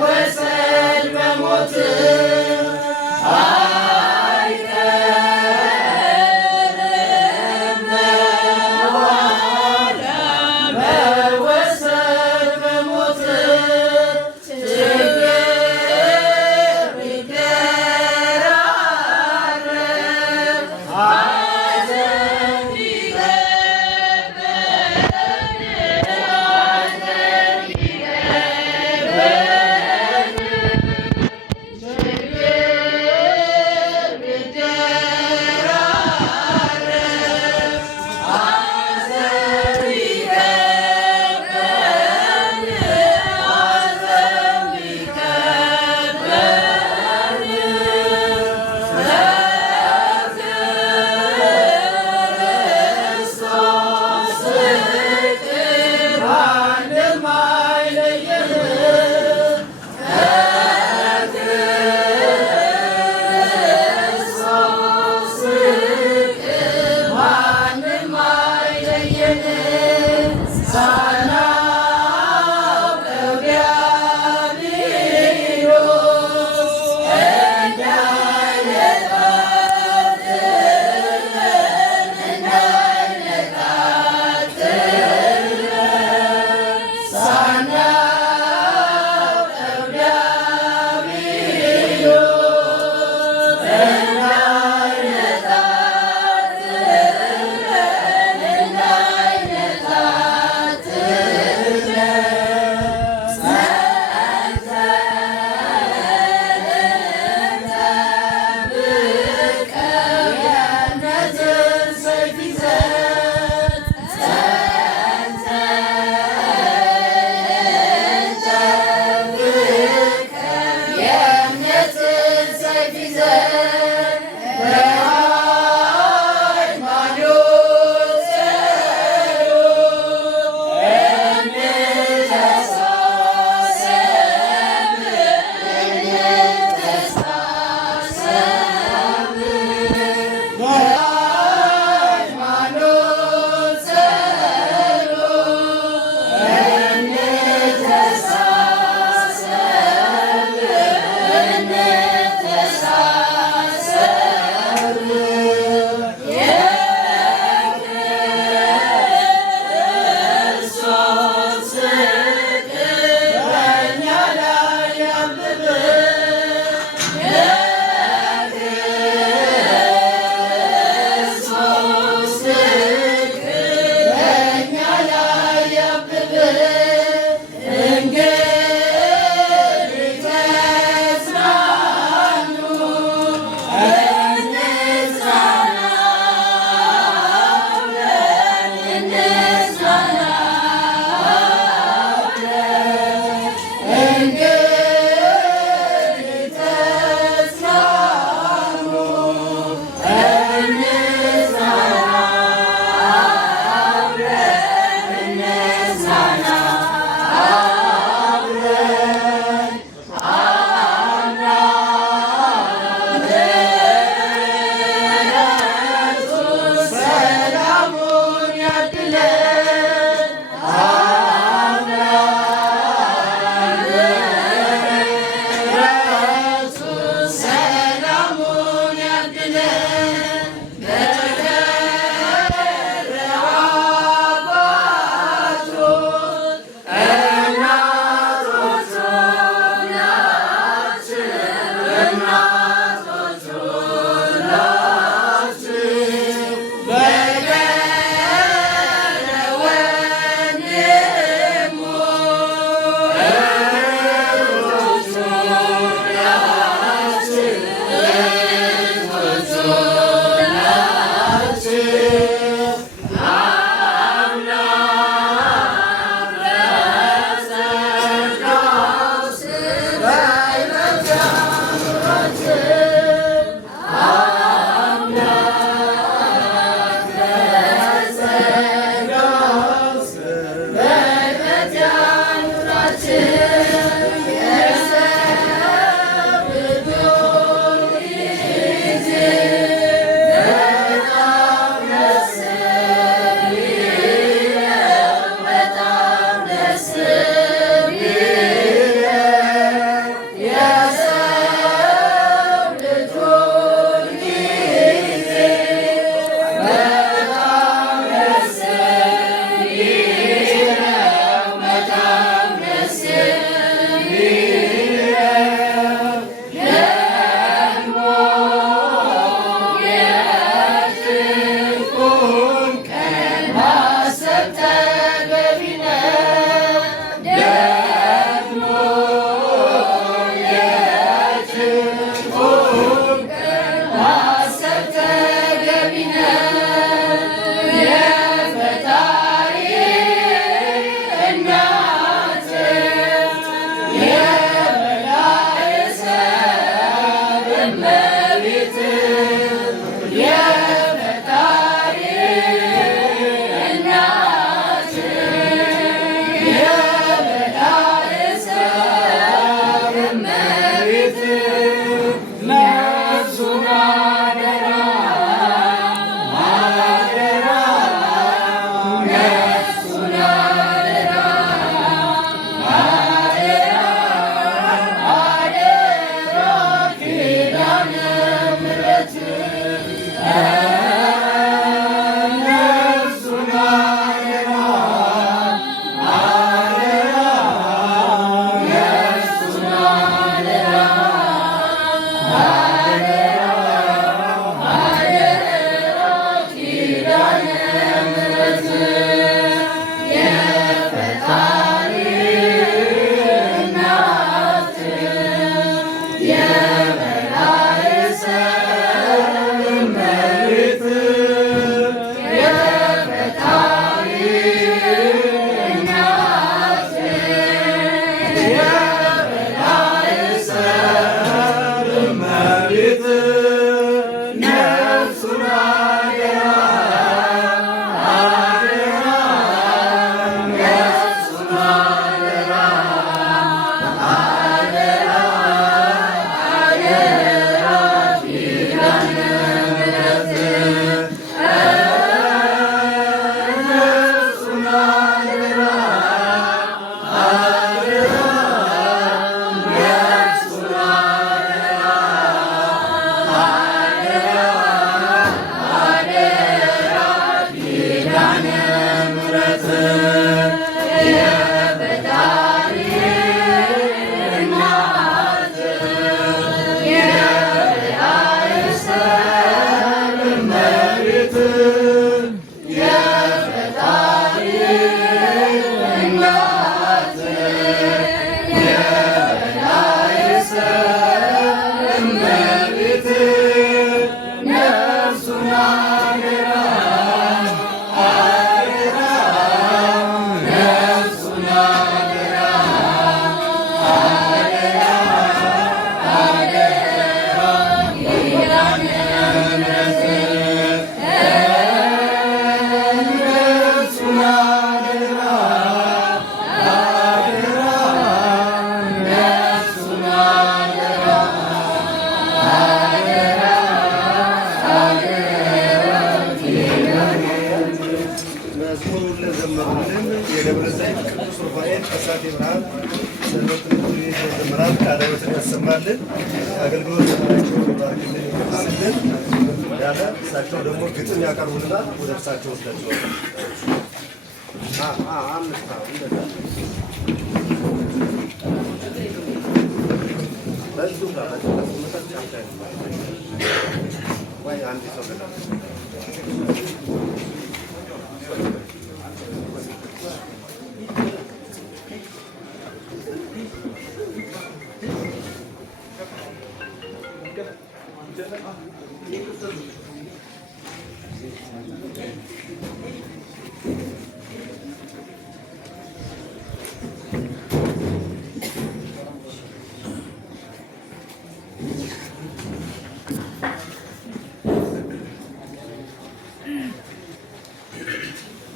ወሰል በሞት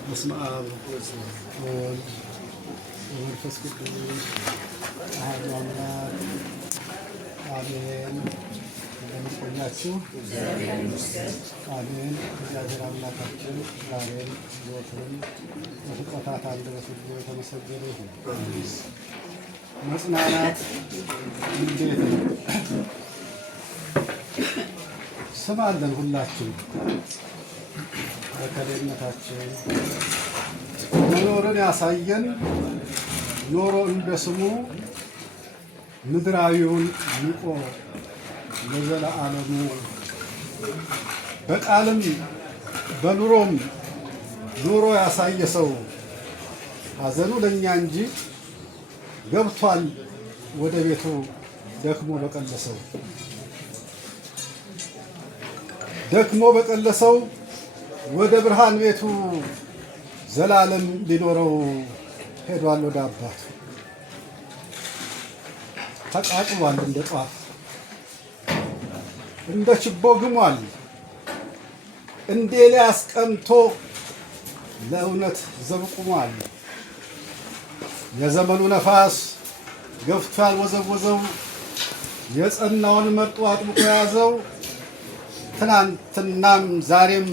በስመ አብ ወወልድ ወመንፈስ ቅዱስ አሐዱ አምላክ አሜን። እንደምን ቆያችሁ? አሜን። እግዚአብሔር አምላካችን ዛሬም ዘወትርም በፍጥረታት አንደበት ሁሉ የተመሰገነ ይሁን። መጽናናት እንዴት ነው? ስም አለን ሁላችን በከሌነታችን መኖርን ያሳየን ኖሮ እንደ ስሙ ምድራዊውን ንቆ ለዘለዓለሙ በቃልም በኑሮም ኑሮ ያሳየ ሰው ሐዘኑ ለኛ እንጂ ገብቷል ወደ ቤቱ ደክሞ በቀለሰው ወደ ብርሃን ቤቱ ዘላለም ሊኖረው ሄዷል ወደ አባቱ ተቃጥሏል እንደ ጧፍ እንደ ችቦ ግሟል። እንደ ኤልያስ ቀንቶ ለእውነት ዘብ ቆሟል። የዘመኑ ነፋስ ገፍቶ ያልወዘወዘው የጸናውን መርጦ አጥብቆ የያዘው ትናንትናም ዛሬም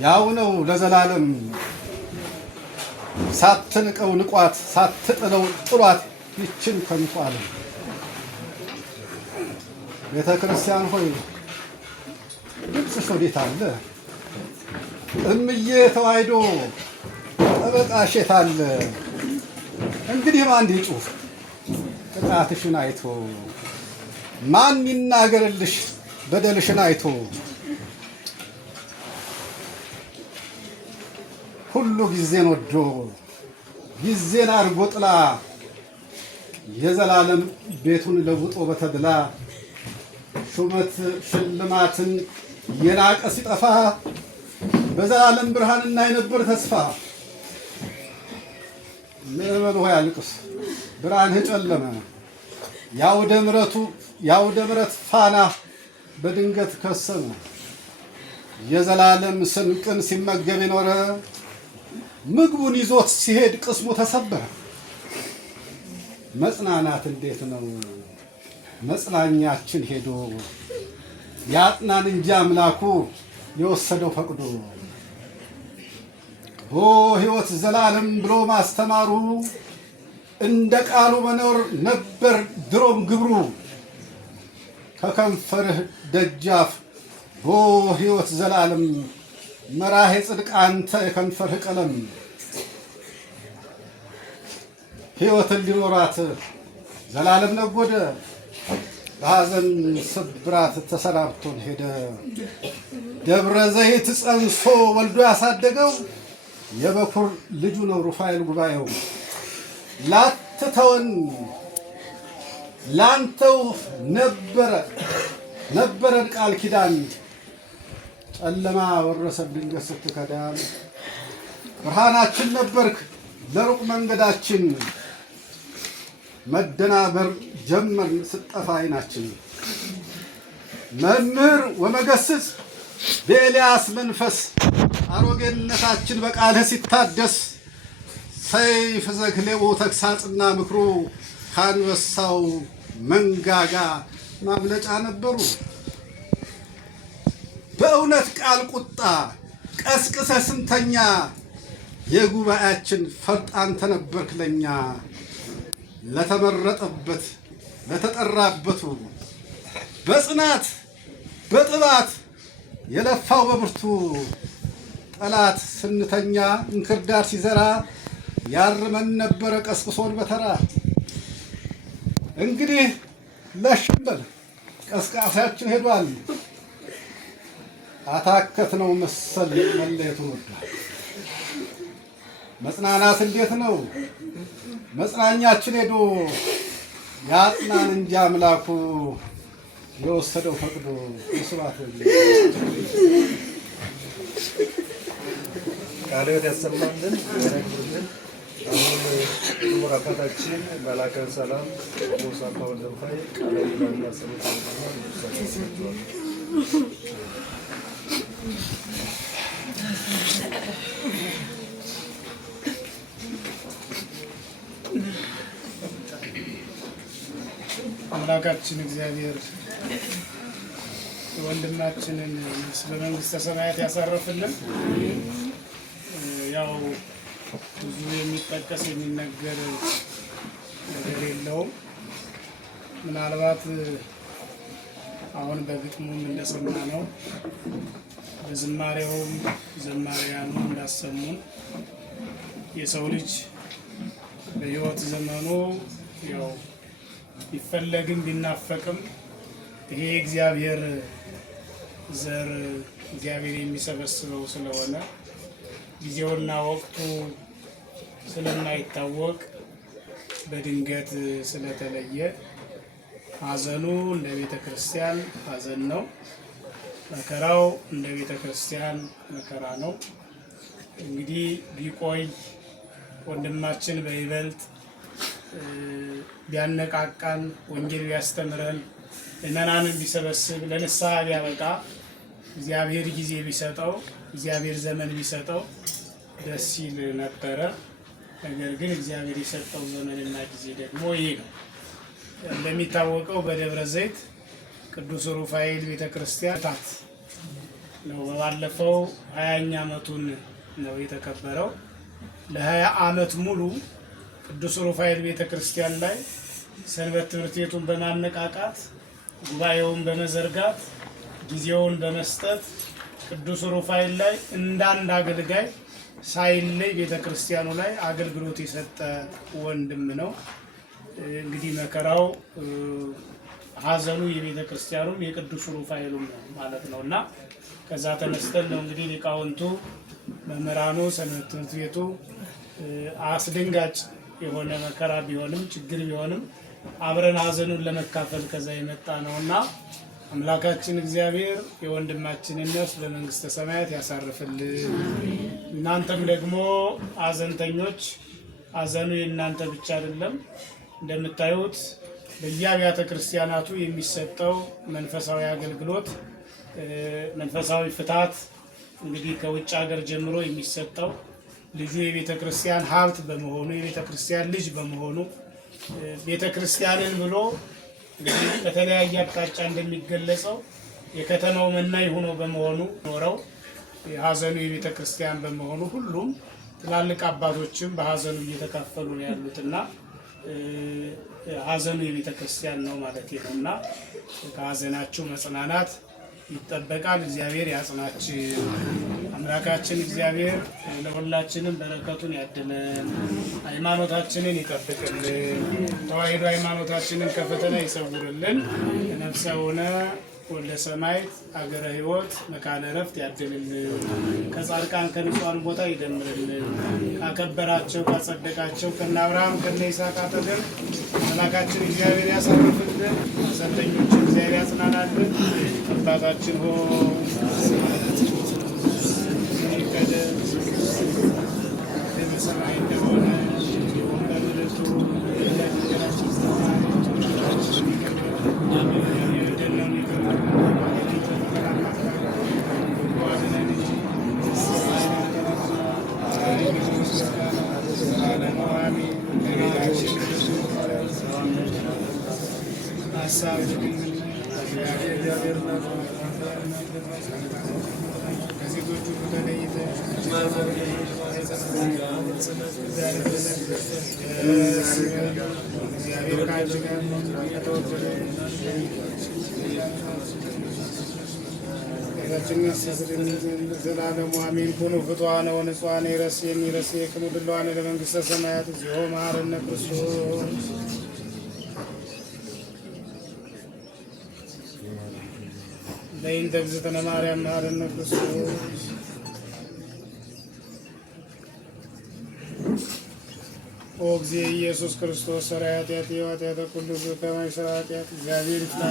ያው ነው ለዘላለም። ሳትንቀው ንቋት፣ ሳትጥለው ጥሏት ይችን ከንቱ ዓለም። ቤተ ክርስቲያን ሆይ ድምፅሽ ወዴት አለ? እምዬ ተዋሕዶ ጠበቃሽ የት አለ? እንግዲህ ማን ይጩህ ቅጣትሽን አይቶ? ማን ይናገርልሽ በደልሽን አይቶ? ሁሉ ጊዜን ወዶ ጊዜን አድርጎ ጥላ የዘላለም ቤቱን ለውጦ በተድላ ሹመት ሽልማትን የናቀ ሲጠፋ በዘላለም ብርሃንና የነበር ተስፋ። ምዕመኑ ሆይ አልቅስ፣ ብርሃንህ ጨለመ። የአውደ ምሕረት ፋና በድንገት ከሰመ። የዘላለም ስንቅን ሲመገብ የኖረ ምግቡን ይዞት ሲሄድ ቅስሙ ተሰበረ። መጽናናት እንዴት ነው መጽናኛችን ሄዶ ያጥናን እንጂ አምላኩ የወሰደው ፈቅዶ። ሕይወት ዘላለም ብሎ ማስተማሩ እንደ ቃሉ መኖር ነበር ድሮም ግብሩ። ከከንፈርህ ደጃፍ ሕይወት ዘላለም መራሄ ጽድቅ አንተ የከንፈርህ ቀለም። ሕይወትን ሊኖራት ዘላለም ነጎደ፣ በሐዘን ስብራት ተሰናብቶን ሄደ። ደብረ ዘይት ጸንሶ ወልዶ ያሳደገው የበኩር ልጁ ነው ሩፋኤል ጉባኤው። ላትተወን ላንተው ነበረን ቃል ኪዳን። ጨለማ ወረሰን ድንገት ስትከዳን። ብርሃናችን ነበርክ ለሩቅ መንገዳችን። መደናበር ጀመርን ስጠፋ ዓይናችን። መምህር ወመገስጽ በኤልያስ መንፈስ አሮጌነታችን በቃልህ ሲታደስ። ሰይፍ ዘግሌው ተግሳጽና ምክሩ ከአንበሳው መንጋጋ ማምለጫ ነበሩ። በእውነት ቃል ቁጣ ቀስቅሰ ስንተኛ የጉባኤያችን ፈርጥ አንተ ነበርክ ለኛ። ለተመረጠበት ለተጠራበቱ በጽናት በጥባት የለፋው በብርቱ ጠላት ስንተኛ እንክርዳድ ሲዘራ ያርመን ነበረ ቀስቅሶን በተራ። እንግዲህ ለሽበል ቀስቃሳችን ሄዷል። አታከት ነው መሰል መለየቱን ወዷል። መጽናናት እንዴት ነው መጽናኛችን ሄዶ ያጥናን እንጂ አምላኩ የወሰደው ፈቅዶ። ስብሐት ቃልዎት ያሰማልን ያረግልን። አሁን ክቡር አባታችን መላከ ሰላም ቆሞስ አባ ወልደ ሚካኤል ቃለ ኪዳን ያሰሙት አምላካችን እግዚአብሔር ወንድማችንን በመንግስተ ሰማያት ያሳረፍልን። ያው ብዙ የሚጠቀስ የሚነገር ነገር የለውም። ምናልባት አሁን በግጥሙም እንደሰማነው በዝማሬውም ዘማሪያኑ እንዳሰሙን የሰው ልጅ በሕይወት ዘመኑ ያው ቢፈለግም ቢናፈቅም ይሄ እግዚአብሔር ዘር እግዚአብሔር የሚሰበስበው ስለሆነ ጊዜውና ወቅቱ ስለማይታወቅ በድንገት ስለተለየ ሐዘኑ እንደ ቤተ ክርስቲያን ሐዘን ነው። መከራው እንደ ቤተ ክርስቲያን መከራ ነው። እንግዲህ ቢቆይ ወንድማችን በይበልጥ ቢያነቃቃን ወንጌል ቢያስተምረን ምእመናንን ቢሰበስብ ለንስሐ ቢያበቃ እግዚአብሔር ጊዜ ቢሰጠው እግዚአብሔር ዘመን ቢሰጠው ደስ ይል ነበረ። ነገር ግን እግዚአብሔር የሰጠው ዘመንና ጊዜ ደግሞ ይሄ ነው። እንደሚታወቀው በደብረ ዘይት ቅዱስ ሩፋኤል ቤተክርስቲያን ታት ነው። ባለፈው 20ኛ ዓመቱን ነው የተከበረው። ለ20 ዓመት ሙሉ ቅዱስ ሩፋኤል ቤተክርስቲያን ላይ ሰንበት ትምህርት ቤቱን በማነቃቃት ጉባኤውን በመዘርጋት ጊዜውን በመስጠት ቅዱስ ሩፋኤል ላይ እንዳንድ አገልጋይ ሳይለይ ቤተክርስቲያኑ ላይ አገልግሎት የሰጠ ወንድም ነው። እንግዲህ መከራው ሀዘኑ የቤተክርስቲያኑም የቅዱስ ሩፋኤሉም ነው ማለት ነውና ከዛ ተነስተን ነው እንግዲህ ሊቃውንቱ መምህራኑ ሰንበት ትምህርት ቤቱ አስደንጋጭ የሆነ መከራ ቢሆንም ችግር ቢሆንም አብረን ሀዘኑን ለመካፈል ከዛ የመጣ ነውና አምላካችን እግዚአብሔር የወንድማችንን ነፍስ በመንግስተ ሰማያት ያሳርፍልን። እናንተም ደግሞ ሀዘንተኞች ሀዘኑ የእናንተ ብቻ አይደለም። እንደምታዩት በየአብያተ ክርስቲያናቱ የሚሰጠው መንፈሳዊ አገልግሎት መንፈሳዊ ፍታት እንግዲህ ከውጭ ሀገር ጀምሮ የሚሰጠው ልጁ የቤተ ክርስቲያን ሀብት በመሆኑ የቤተ ክርስቲያን ልጅ በመሆኑ ቤተ ክርስቲያንን ብሎ እንግዲህ በተለያየ አቅጣጫ እንደሚገለጸው የከተማው መናኝ ሆኖ በመሆኑ ኖረው ሀዘኑ የቤተ ክርስቲያን በመሆኑ ሁሉም ትላልቅ አባቶችም በሀዘኑ እየተካፈሉ ነው ያሉትና ሀዘኑ የቤተ ክርስቲያን ነው ማለት ነውና ከሀዘናችሁ መጽናናት ይጠበቃል። እግዚአብሔር ያጽናችሁ። አምላካችን እግዚአብሔር ለሁላችንም በረከቱን ያድለን፣ ሃይማኖታችንን ይጠብቅልን፣ ተዋሕዶ ሃይማኖታችንን ከፈተና ይሰውርልን፣ ነፍሰ ሆነ ወልደ ሰማዕት አገረ ሕይወት መካነ ዕረፍት ያድልልን፣ ከጻድቃን ከንጹሐን ቦታ ይደምርልን፣ ካከበራቸው ካጸደቃቸው ከነ አብርሃም ከነ ይስሐቅ አጠገብ አምላካችን እግዚአብሔር ያሳርፍልን፣ ሐዘንተኞችን እግዚአብሔር ያጽናናልን። አባታችን ሆይ ይቀደስ በሰማይ እንደሆነ እንዲሁም በምድር ከሴቶቹ ተለይተሽ እግዚአብሔር ከአንቺ ጋር የተወደደ ዘላለሙ አሜን። ኩኑ ፍጡዋነ ወንጹሐነ ይረሴክሙ ድሉዋነ ለመንግሥተ ሰማያት እግዚኦ መሐረነ ክርስቶስ በእንተ እግዝእትነ ማርያም መሐረነ ክርስቶስ። ኦ እግዚእ ኢየሱስ ክርስቶስ ሠራየ ኃጢአት ወኃጢአተ ኩሉ ሕዝብ ከመ ይሠራ ኃጢአት እግዚአብሔር ይፍታ።